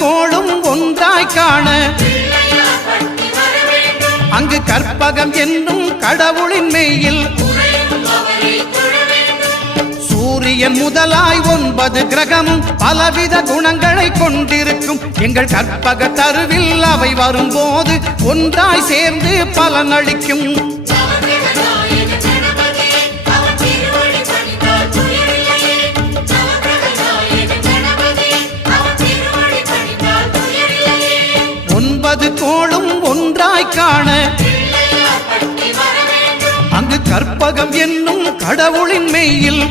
கோளும் ஒன்றாய் காண அங்கு கற்பகம் என்னும் கடவுளின் மெய்யில் சூரியன் முதலாய் 9 கிரகமும் பலவித குணங்களை கொண்டிருக்கும் எங்கள் கற்பக தருவில் அவை வரும்போது ஒன்றாய் சேர்ந்து பலனளிக்கும். கோளும் ஒன்றாய் காண அங்கு கற்பகம் என்னும் கடவுளின் மெய்யில்